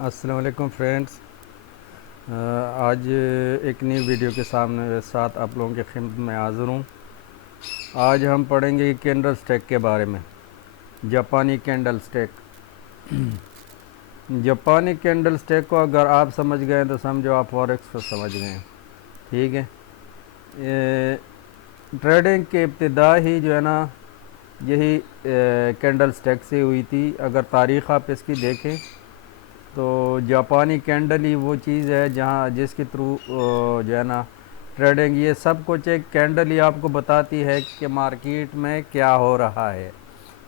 السلام علیکم فرینڈس، آج ایک نئی ویڈیو کے ساتھ آپ لوگوں کی خدمت میں حاضر ہوں۔ آج ہم پڑھیں گے کینڈل سٹیک کے بارے میں، جاپانی کینڈل سٹیک۔ جاپانی کینڈل سٹیک کو اگر آپ سمجھ گئے تو سمجھو آپ فوریکس کو سمجھ گئے ہیں، ٹھیک ہے۔ ٹریڈنگ کے ابتدا ہی جو ہے نا یہی کینڈل سٹیک سے ہوئی تھی۔ اگر تاریخ آپ اس کی دیکھیں تو جاپانی کینڈل ہی وہ چیز ہے جس کے تھرو جو ہے نا ٹریڈنگ، یہ سب کچھ ایک کینڈل ہی آپ کو بتاتی ہے کہ مارکیٹ میں کیا ہو رہا ہے،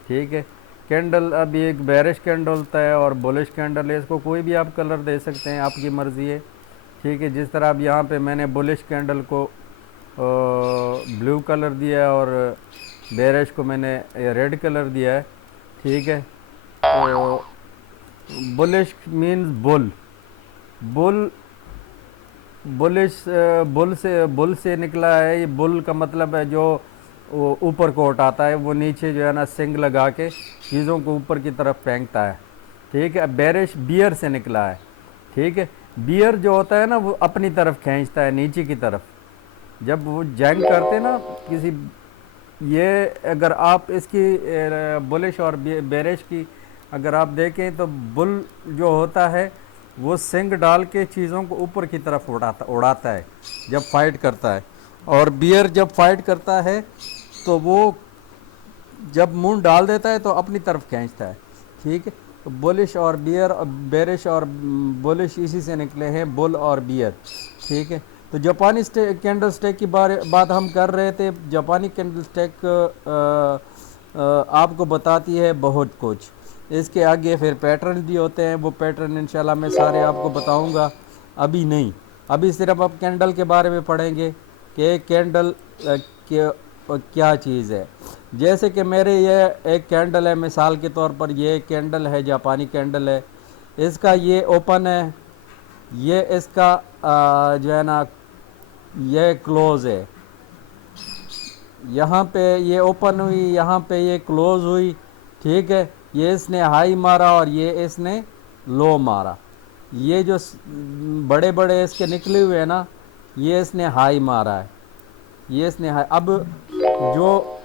ٹھیک ہے۔ کینڈل ابھی ایک بیرش کینڈل ہوتا ہے اور بولش کینڈل ہے، اس کو کوئی بھی آپ کلر دے سکتے ہیں، آپ کی مرضی ہے، ٹھیک ہے۔ جس طرح اب یہاں پہ میں نے بولش کینڈل کو بلیو کلر دیا ہے اور بیرش کو میں نے ریڈ کلر دیا ہے، ٹھیک ہے۔ تو بولش مینز بل سے نکلا ہے۔ یہ بل کا مطلب ہے جو اوپر کو اٹھاتا ہے، وہ نیچے جو ہے نا سنگ لگا کے چیزوں کو اوپر کی طرف پھینکتا ہے، ٹھیک ہے۔ بیرش بیئر سے نکلا ہے، ٹھیک ہے۔ بیئر جو ہوتا ہے نا وہ اپنی طرف کھینچتا ہے، نیچے کی طرف۔ جب وہ جنگ کرتے نا کسی، یہ اگر آپ اس کی بولش اور بیرش کی اگر آپ دیکھیں تو بل جو ہوتا ہے وہ سنگ ڈال کے چیزوں کو اوپر کی طرف اڑاتا ہے جب فائٹ کرتا ہے، اور بیئر جب فائٹ کرتا ہے تو وہ جب منہ ڈال دیتا ہے تو اپنی طرف کھینچتا ہے، ٹھیک ہے۔ تو بولش اور بیرش اور بولش اسی سے نکلے ہیں، بل اور بیئر، ٹھیک ہے۔ تو جاپانی کینڈل سٹیک کی بات ہم کر رہے تھے۔ جاپانی کینڈل سٹیک آپ کو بتاتی ہے بہت کچھ۔ اس کے آگے پھر پیٹرن بھی ہوتے ہیں، وہ پیٹرن انشاءاللہ میں سارے آپ کو بتاؤں گا، ابھی نہیں، ابھی صرف آپ کینڈل کے بارے میں پڑھیں گے کہ کینڈل کیا چیز ہے۔ جیسے کہ میرے یہ ایک کینڈل ہے، مثال کے طور پر یہ کینڈل ہے، جاپانی کینڈل ہے، اس کا یہ اوپن ہے، یہ اس کا جو ہے نا یہ کلوز ہے، یہاں پہ یہ اوپن ہوئی، یہاں پہ یہ کلوز ہوئی، ٹھیک ہے۔ یہ اس نے ہائی مارا اور یہ اس نے لو مارا، یہ جو بڑے بڑے اس کے نکلے ہوئے ہیں نا یہ اس نے ہائی مارا ہے، یہ اس نے ہائی۔ اب جو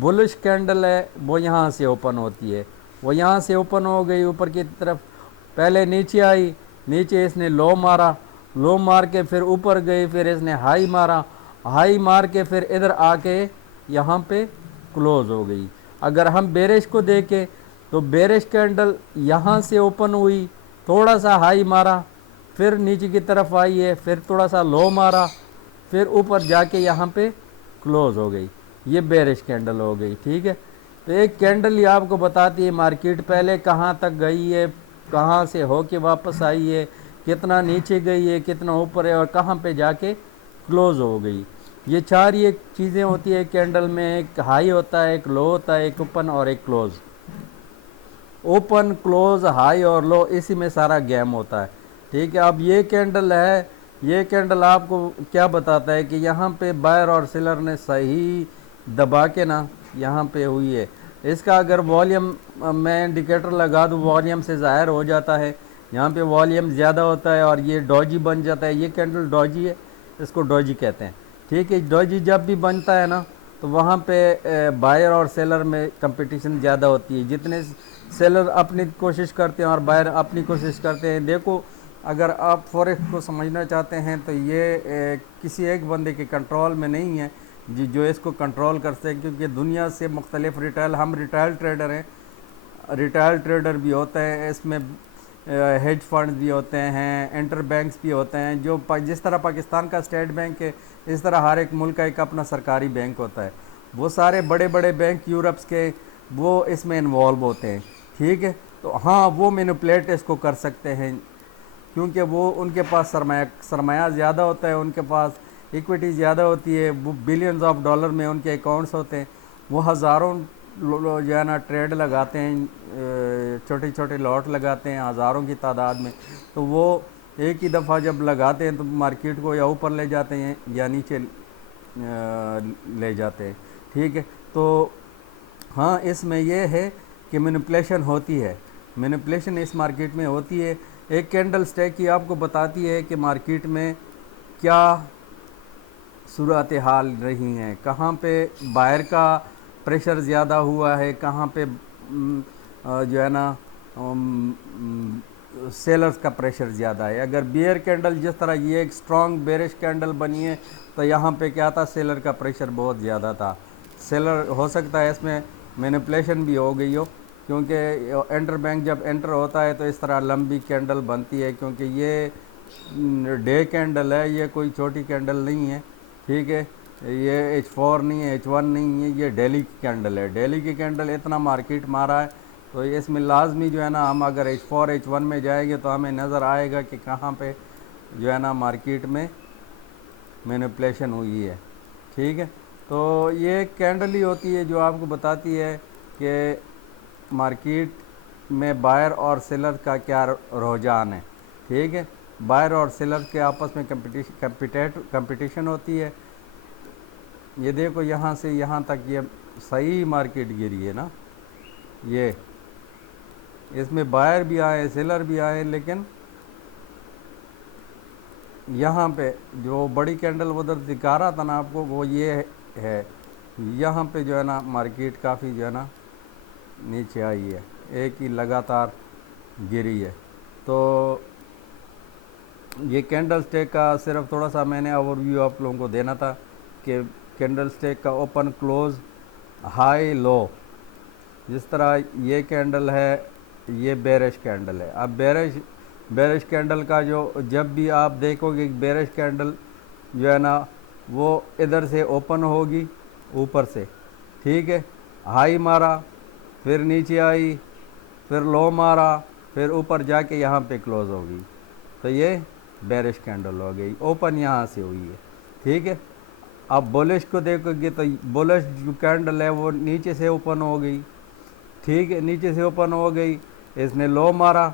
بلش کینڈل ہے وہ یہاں سے اوپن ہوتی ہے، وہ یہاں سے اوپن ہو گئی اوپر کی طرف، پہلے نیچے آئی، نیچے اس نے لو مارا، لو مار کے پھر اوپر گئی، پھر اس نے ہائی مارا، ہائی مار کے پھر ادھر آ کے یہاں پہ کلوز ہو گئی۔ اگر ہم بیرش کو دیکھیں تو بیرش کینڈل یہاں سے اوپن ہوئی، تھوڑا سا ہائی مارا، پھر نیچے کی طرف آئی ہے، پھر تھوڑا سا لو مارا، پھر اوپر جا کے یہاں پہ کلوز ہو گئی، یہ بیرش کینڈل ہو گئی، ٹھیک ہے۔ تو ایک کینڈل یہ آپ کو بتاتی ہے مارکیٹ پہلے کہاں تک گئی ہے، کہاں سے ہو کے واپس آئی ہے، کتنا نیچے گئی ہے، کتنا اوپر ہے، اور کہاں پہ جا کے کلوز ہو گئی۔ یہ چار یہ چیزیں ہوتی ہے کینڈل میں، ایک ہائی ہوتا ہے، ایک لو ہوتا ہے، ایک اوپن اور ایک کلوز۔ اوپن، کلوز، ہائی اور لو، اسی میں سارا گیم ہوتا ہے، ٹھیک ہے۔ اب یہ کینڈل ہے، یہ کینڈل آپ کو کیا بتاتا ہے کہ یہاں پہ بائر اور سیلر نے صحیح دبا کے نا یہاں پہ ہوئی ہے۔ اس کا اگر والیوم میں انڈیکیٹر لگا دوں، والیوم سے ظاہر ہو جاتا ہے، یہاں پہ والیوم زیادہ ہوتا ہے اور یہ ڈوجی بن جاتا ہے، یہ کینڈل ڈوجی ہے، اس کو ڈوجی کہتے ہیں، ٹھیک ہے۔ ڈوجی جب بھی بنتا ہے نا تو وہاں پہ بائر اور سیلر میں کمپٹیشن زیادہ ہوتی ہے، جتنے سیلر اپنی کوشش کرتے ہیں اور بائر اپنی کوشش کرتے ہیں۔ دیکھو اگر آپ فوریکس کو سمجھنا چاہتے ہیں تو یہ کسی ایک بندے کے کنٹرول میں نہیں ہے جو اس کو کنٹرول کر سکتے، کیونکہ دنیا سے مختلف ہم ریٹیل ٹریڈر ہیں، ریٹیل ٹریڈر بھی ہوتے ہیں، اس میں ہیج فنڈ بھی ہوتے ہیں، انٹر بینکس بھی ہوتے ہیں، جو جس طرح پاکستان کا اسٹیٹ بینک ہے اس طرح ہر ایک ملک کا ایک اپنا سرکاری بینک ہوتا ہے، وہ سارے بڑے بڑے بینک یورپس کے وہ اس میں انوالو ہوتے ہیں، ٹھیک ہے۔ تو ہاں وہ مینوپلیٹ اس کو کر سکتے ہیں، کیونکہ وہ ان کے پاس سرمایہ زیادہ ہوتا ہے، ان کے پاس ایکویٹی زیادہ ہوتی ہے، وہ بلینز آف ڈالر میں ان کے اکاؤنٹس ہوتے ہیں، وہ ہزاروں جو ہے نا ٹریڈ لگاتے ہیں، چھوٹے چھوٹے لاٹ لگاتے ہیں ہزاروں کی تعداد میں، تو وہ ایک ہی دفعہ جب لگاتے ہیں تو مارکیٹ کو یا اوپر لے جاتے ہیں یا نیچے لے جاتے ہیں، ٹھیک ہے۔ تو ہاں اس میں یہ ہے کہ مینپولیشن ہوتی ہے، مینپولیشن اس مارکیٹ میں ہوتی ہے۔ ایک کینڈل سٹیک کی آپ کو بتاتی ہے کہ مارکیٹ میں کیا صورتحال رہی ہیں، کہاں پہ بائر کا پریشر زیادہ ہوا ہے، کہاں پہ جو ہے نا سیلرز کا پریشر زیادہ ہے۔ اگر بیئر کینڈل جس طرح یہ ایک سٹرونگ بیئرش کینڈل بنی ہے تو یہاں پہ کیا تھا، سیلر کا پریشر بہت زیادہ تھا، سیلر ہو سکتا ہے اس میں مینپولیشن بھی ہو گئی ہو، کیونکہ انٹر بینک جب انٹر ہوتا ہے تو اس طرح لمبی کینڈل بنتی ہے، کیونکہ یہ ڈے کینڈل ہے، یہ کوئی چھوٹی کینڈل نہیں ہے، ٹھیک ہے۔ یہ H4 نہیں ہے، H1 نہیں ہے، یہ ڈیلی کی کینڈل ہے۔ ڈیلی کی کینڈل اتنا مارکیٹ مارا ہے تو اس میں لازمی جو ہے نا ہم اگر H4 H1 میں جائیں گے تو ہمیں نظر آئے گا کہ کہاں پہ جو ہے نا مارکیٹ میں مینپولیشن ہوئی ہے، ٹھیک ہے۔ تو یہ ایک کینڈل ہی ہوتی ہے جو آپ کو بتاتی ہے کہ مارکیٹ میں بائر اور سیلر کا کیا رجحان ہے، ٹھیک ہے۔ بائر اور سیلر کے آپس میں کمپٹیشن ہوتی ہے۔ یہ دیکھو یہاں سے یہاں تک یہ صحیح مارکیٹ گری ہے نا، یہ اس میں بائر بھی آئے سیلر بھی آئے، لیکن یہاں پہ جو بڑی کینڈل ادھر دکھا رہا تھا نا آپ کو، وہ یہ ہے، یہاں پہ جو ہے نا مارکیٹ کافی جو ہے نا نیچے آئی ہے، ایک ہی لگاتار گری ہے۔ تو یہ کینڈل سٹیک کا صرف تھوڑا سا میں نے اوور ویو آپ لوگوں کو دینا تھا کہ کینڈل سٹیک کا اوپن کلوز ہائی لو، جس طرح یہ کینڈل ہے یہ بیرش کینڈل ہے۔ اب بیرش کینڈل کا جو جب بھی آپ دیکھو گے بیرش کینڈل جو ہے نا وہ ادھر سے اوپن ہوگی اوپر سے، ٹھیک ہے، ہائی مارا، پھر نیچے آئی، پھر لو مارا، پھر اوپر جا کے یہاں پہ کلوز ہوگی، تو یہ بیرش کینڈل ہو گئی، اوپن یہاں سے ہوئی ہے، ٹھیک ہے۔ اب بولش کو دیکھو گے تو بولش جو کینڈل ہے وہ نیچے سے اوپن ہو گئی، ٹھیک ہے، نیچے سے اوپن ہو گئی، اس نے لو مارا،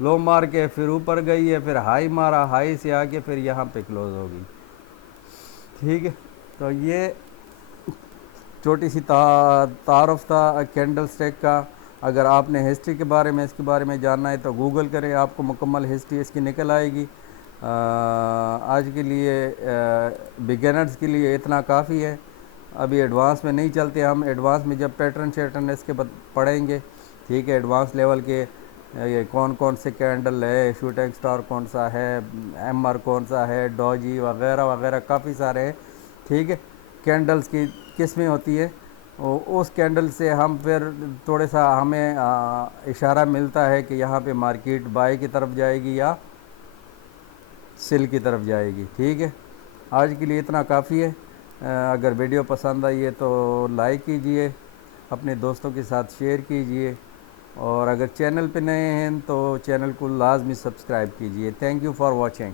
لو مار کے پھر اوپر گئی ہے، پھر ہائی مارا، ہائی سے آ کے پھر یہاں پہ کلوز ہو گئی، ٹھیک ہے۔ تو یہ چھوٹی سی تعارف تھا کینڈل سٹیک کا۔ اگر آپ نے ہسٹری کے بارے میں اس کے بارے میں جاننا ہے تو گوگل کریں، آپ کو مکمل ہسٹری اس کی نکل آئے گی۔ آج کے لیے بگنرز کے لیے اتنا کافی ہے، ابھی ایڈوانس میں نہیں چلتے ہم، ایڈوانس میں جب پیٹرن شیٹرن اس کے پڑھیں گے، ٹھیک ہے، ایڈوانس لیول کے یہ کون کون سے کینڈل ہے، شوٹنگ سٹار کون سا ہے، ایم آر کون سا ہے، ڈوجی وغیرہ وغیرہ کافی سارے ہیں، ٹھیک ہے، کینڈلز کی قسمیں ہوتی ہے، اس کینڈل سے ہم پھر تھوڑے سا ہمیں اشارہ ملتا ہے کہ یہاں پہ مارکیٹ بائی کی طرف جائے گی یا سیل کی طرف جائے گی، ٹھیک ہے۔ آج کے لیے اتنا کافی ہے۔ اگر ویڈیو پسند آئی ہے تو لائک کیجئے، اپنے دوستوں کے ساتھ شیئر کیجئے، اور اگر چینل پہ نئے ہیں تو چینل کو لازمی سبسکرائب کیجئے۔ Thank you for watching.